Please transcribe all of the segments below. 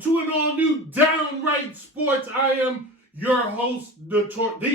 to an all-new Downright Sports. I am your host, the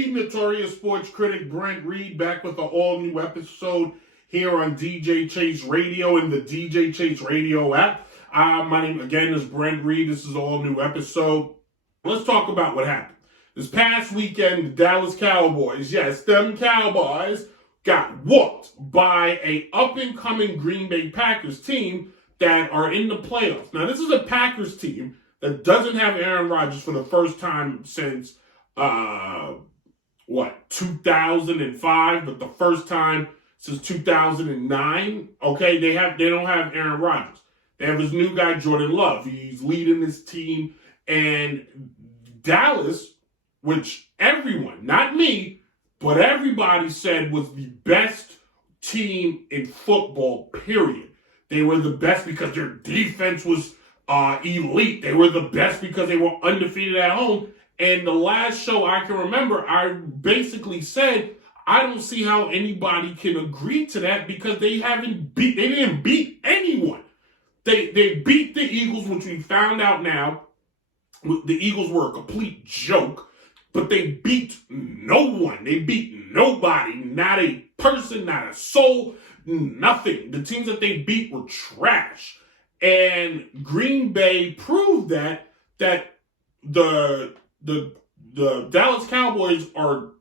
Notorious Sports Critic, Brent Reid, back with an all-new episode here on DJ Chase Radio and the DJ Chase Radio app. My name, again, is Brent Reid. This is an all-new episode. Let's talk about what happened. This past weekend, the Dallas Cowboys, yes, them Cowboys, got whooped by a up-and-coming Green Bay Packers team that are in the playoffs. Now, this is a Packers team that doesn't have Aaron Rodgers for the first time since, 2005, but the first time since 2009. Okay, they don't have Aaron Rodgers. They have this new guy, Jordan Love. He's leading this team, and Dallas, which everyone, not me, but everybody said was the best team in football, period. They were the best because their defense was elite. They were the best because they were undefeated at home. And the last show I can remember, I basically said, I don't see how anybody can agree to that because they didn't beat anyone. They beat the Eagles, which we found out now. The Eagles were a complete joke, but they beat no one. They beat nobody, not a person, not a soul. Nothing. The teams that they beat were trash. And Green Bay proved that the Dallas Cowboys are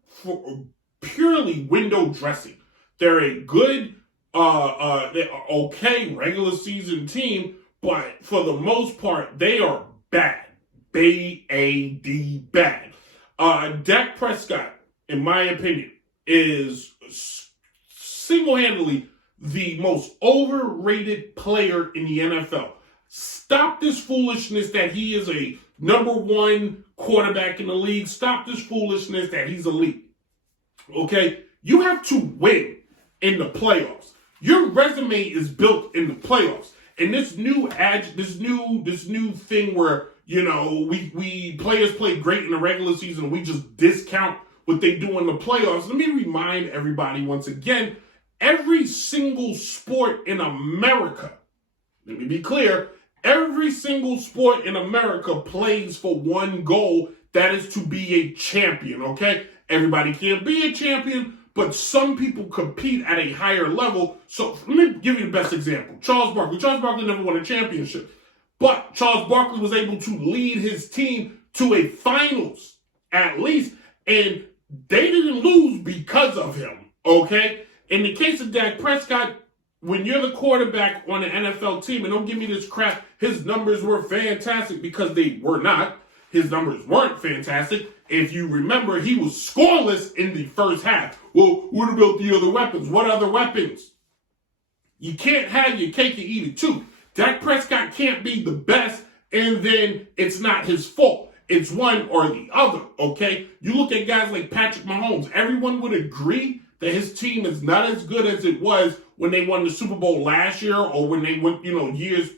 purely window dressing. They're a good, they're okay regular season team, but for the most part, they are bad. B-A-D, bad. Dak Prescott, in my opinion, is single-handedly the most overrated player in the NFL. Stop this foolishness that he is a number one quarterback in the league. Stop this foolishness that he's elite. Okay? You have to win in the playoffs. Your resume is built in the playoffs. And this new thing where, we players play great in the regular season, we just discount what they do in the playoffs. Let me remind everybody once again, every single sport in America, let me be clear, every single sport in America plays for one goal, that is to be a champion, okay? Everybody can't be a champion, but some people compete at a higher level. So let me give you the best example. Charles Barkley. Charles Barkley never won a championship, but Charles Barkley was able to lead his team to a finals, at least, and they didn't lose because of him, okay? In the case of Dak Prescott, when you're the quarterback on an NFL team, and don't give me this crap, his numbers were fantastic because they were not. His numbers weren't fantastic. If you remember, he was scoreless in the first half. Well, what about the other weapons? What other weapons? You can't have your cake and eat it too. Dak Prescott can't be the best, and then it's not his fault. It's one or the other, okay? You look at guys like Patrick Mahomes. Everyone would agree that his team is not as good as it was when they won the Super Bowl last year or when they went, years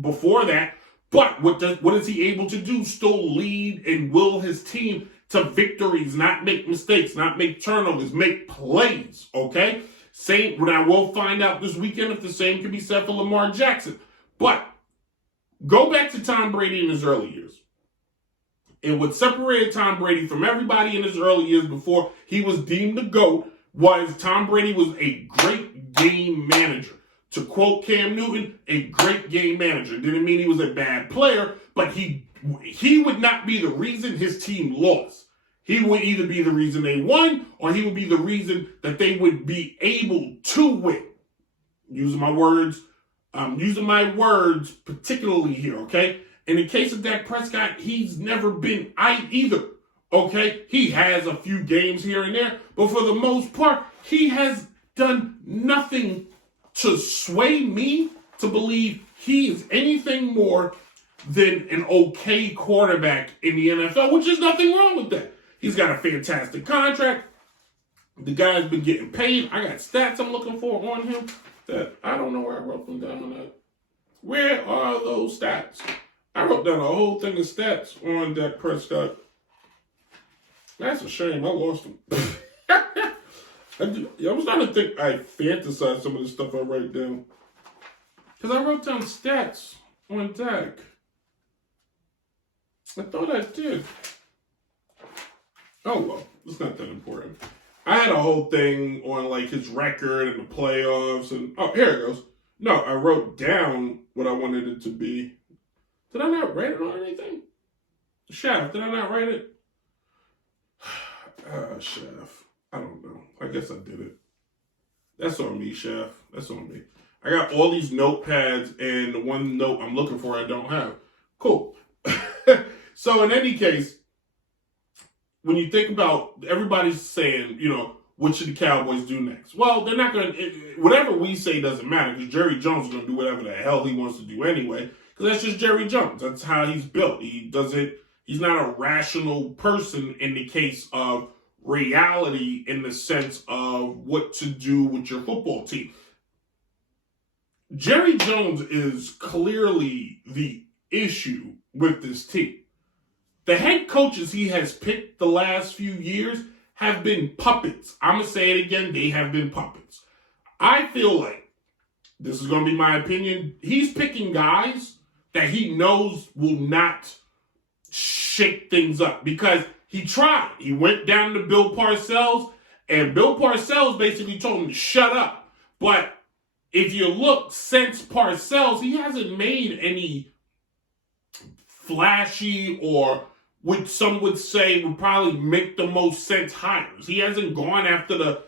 before that. But what is he able to do? Still lead and will his team to victories, not make mistakes, not make turnovers, make plays, okay? I will find out this weekend if the same can be said for Lamar Jackson. But go back to Tom Brady in his early years. And what separated Tom Brady from everybody in his early years before he was deemed the GOAT was Tom Brady was a great game manager. To quote Cam Newton, a great game manager. Didn't mean he was a bad player, but he would not be the reason his team lost. He would either be the reason they won, or he would be the reason that they would be able to win. Using my words particularly here, okay? In the case of Dak Prescott, he's never been either, okay? He has a few games here and there, but for the most part, he has done nothing to sway me to believe he is anything more than an okay quarterback in the NFL, which is nothing wrong with that. He's got a fantastic contract. The guy's been getting paid. I got stats I'm looking for on him that I don't know where I wrote them down at. Where are those stats? I wrote down a whole thing of stats on Dak Prescott. That's a shame. I lost them. I was trying to think I fantasized some of the stuff I write down. Because I wrote down stats on Dak. I thought I did. Oh, well, it's not that important. I had a whole thing on, like, his record and the playoffs. And oh, here it goes. No, I wrote down what I wanted it to be. Did I not write it on anything? Chef, did I not write it? Chef. I don't know. I guess I did it. That's on me, Chef. That's on me. I got all these notepads, and the one note I'm looking for I don't have. Cool. So in any case, when you think about, everybody's saying, what should the Cowboys do next? Well, they're not going to, whatever we say doesn't matter, because Jerry Jones is going to do whatever the hell he wants to do anyway, because that's just Jerry Jones. That's how he's built. He's not a rational person in the case of reality, in the sense of what to do with your football team. Jerry Jones is clearly the issue with this team. The head coaches he has picked the last few years have been puppets. I'm going to say it again. They have been puppets. I feel like, this is going to be my opinion, he's picking guys that he knows will not shake things up, because he tried. He went down to Bill Parcells, and Bill Parcells basically told him to shut up. But if you look, since Parcells, he hasn't made any flashy, or what some would say would probably make the most sense hires. He hasn't gone after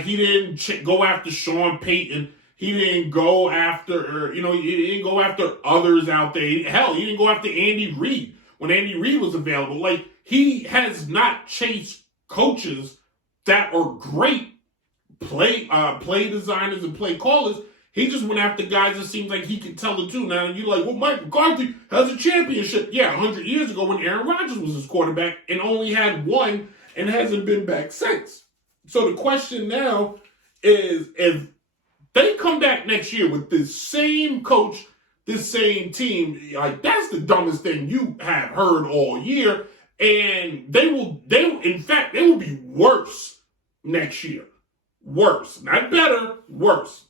he didn't go after Sean Payton. He didn't go after, he didn't go after others out there. Hell, he didn't go after Andy Reid when Andy Reid was available. Like, he has not chased coaches that are great play designers and play callers. He just went after guys that seems like he can tell the truth. Now, you're like, well, Mike McCarthy has a championship. Yeah, 100 years ago when Aaron Rodgers was his quarterback and only had one and hasn't been back since. So the question now is, if they come back next year with this same coach, this same team, like, that's the dumbest thing you have heard all year. And they will be worse next year. Worse. Not better, worse.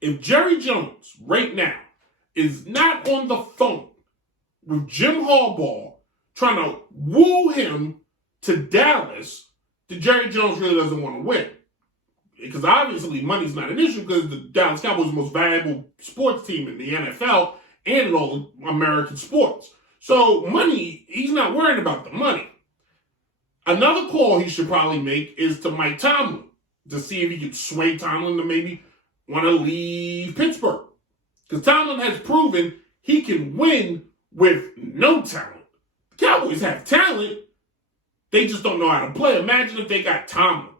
If Jerry Jones right now is not on the phone with Jim Harbaugh trying to woo him to Dallas, then Jerry Jones really doesn't want to win. Because obviously money's not an issue, because the Dallas Cowboys are the most valuable sports team in the NFL and in all American sports. So money, he's not worried about the money. Another call he should probably make is to Mike Tomlin to see if he can sway Tomlin to maybe want to leave Pittsburgh. Because Tomlin has proven he can win with no talent. The Cowboys have talent. They just don't know how to play. Imagine if they got Tomlin.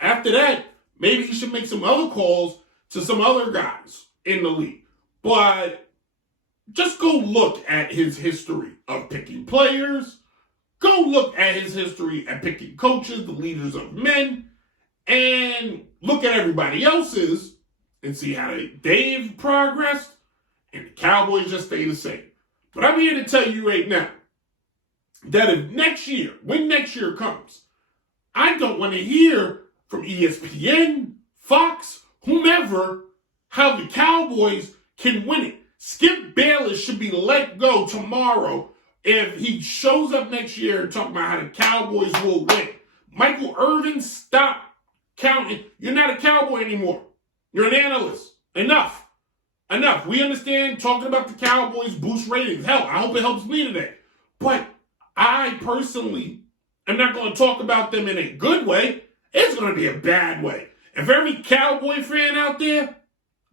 After that, maybe he should make some other calls to some other guys in the league. But just go look at his history of picking players. Go look at his history at picking coaches, the leaders of men, and look at everybody else's and see how they've progressed, and the Cowboys just stay the same. But I'm here to tell you right now that if when next year comes, I don't want to hear from ESPN, Fox, whomever, how the Cowboys can win it. Skip Bayless should be let go tomorrow if he shows up next year and talking about how the Cowboys will win. Michael Irvin, stop counting. You're not a Cowboy anymore. You're an analyst. Enough. We understand talking about the Cowboys boost ratings. Hell, I hope it helps me today. But I personally am not going to talk about them in a good way. It's going to be a bad way. If every Cowboy fan out there,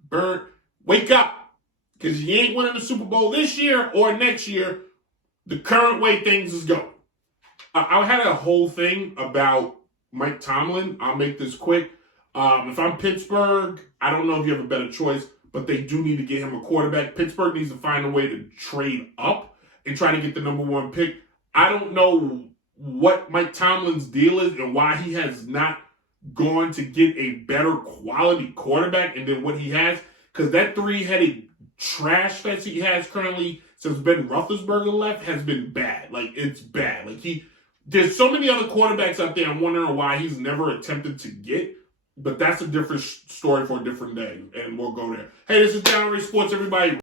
Bert, wake up. Because you ain't winning the Super Bowl this year or next year, the current way things is going. I had a whole thing about Mike Tomlin. I'll make this quick. If I'm Pittsburgh, I don't know if you have a better choice, but they do need to get him a quarterback. Pittsburgh needs to find a way to trade up and try to get the number one pick. I don't know what Mike Tomlin's deal is and why he has not gone to get a better quality quarterback and then what he has, because that three-headed trash fest he has currently since Ben Roethlisberger left has been bad. Like, it's bad. Like, there's so many other quarterbacks out there I'm wondering why he's never attempted to get, but that's a different story for a different day, and we'll go there. Hey, this is Notorious Sports, everybody.